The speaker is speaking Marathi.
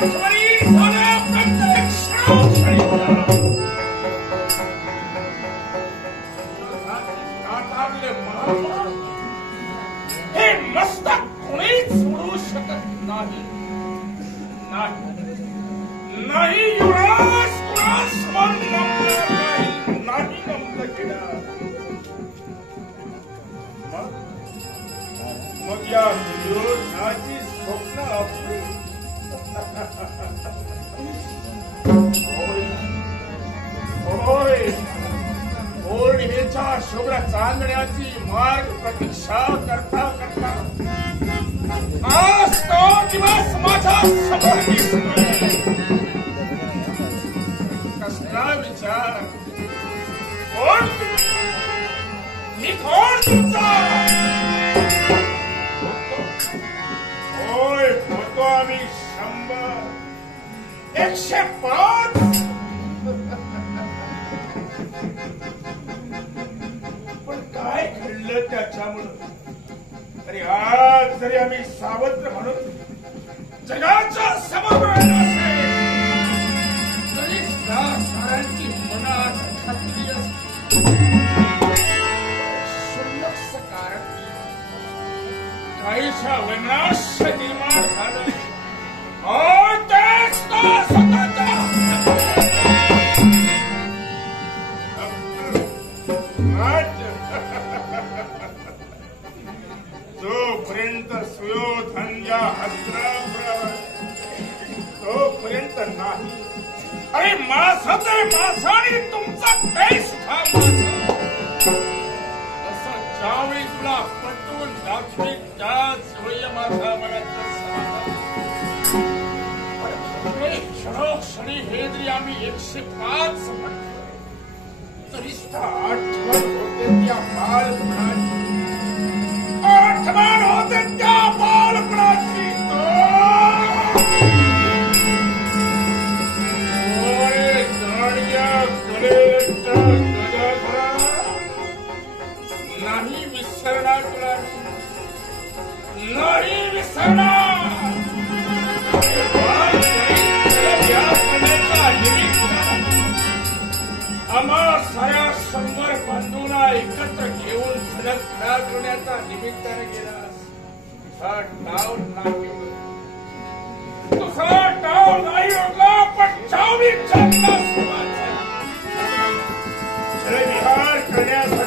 हे मस्तक कोणीच सोडू शकत नाही. नाही युवराज, कुणास नमणार नाही नमलं गेला. मग या दुर्योधनाची स्वप्न आपली होय. पौर्णिमेच्या शुभ्र चांदण्याची मार्ग प्रतीक्षा करता करता आज तो दिवस माझ्या समोर दिसतोय. कसला विचार, कोण मी, कोण तुमचा? होय, होतो आम्ही 100, 105. पण काय घडलं त्याच्यामुळं? तरी आज जरी आम्ही सावत्र म्हणून जगाच्या समोर राहिलो असेल तरी त्या साऱ्यांची मनात खात्री असते. क्षुल्लकच कारण काहीशा विनाश निर्माण झालं. तेच का स्वतःचा जोपर्यंत सुयोधन या हस्त्रावर तोपर्यंत नाही. अरे माझं ते माझं आणि तुमचा देश हा माझा. असं ज्यावेळी तुला पटवून दाखवी त्याच वेळी माझा मनात समाधान. क्षणोक्षणी हे जरी आम्ही 105 म्हणतो तरी आठवण होते त्या बालपणाची. आठवण होते त्या बालपणाची. नाही विसरणार तुला, नाही विसरणार. आम्हा साऱ्या 100 बंधूंना एकत्र घेऊन सलग खेळा करण्याचा निमित्ताने गेलास. तुझा डाव नाही उडला, तुझा डाव नाही उडला, पण चावी चालला सुरुवात झाली. जयविहार करण्याचा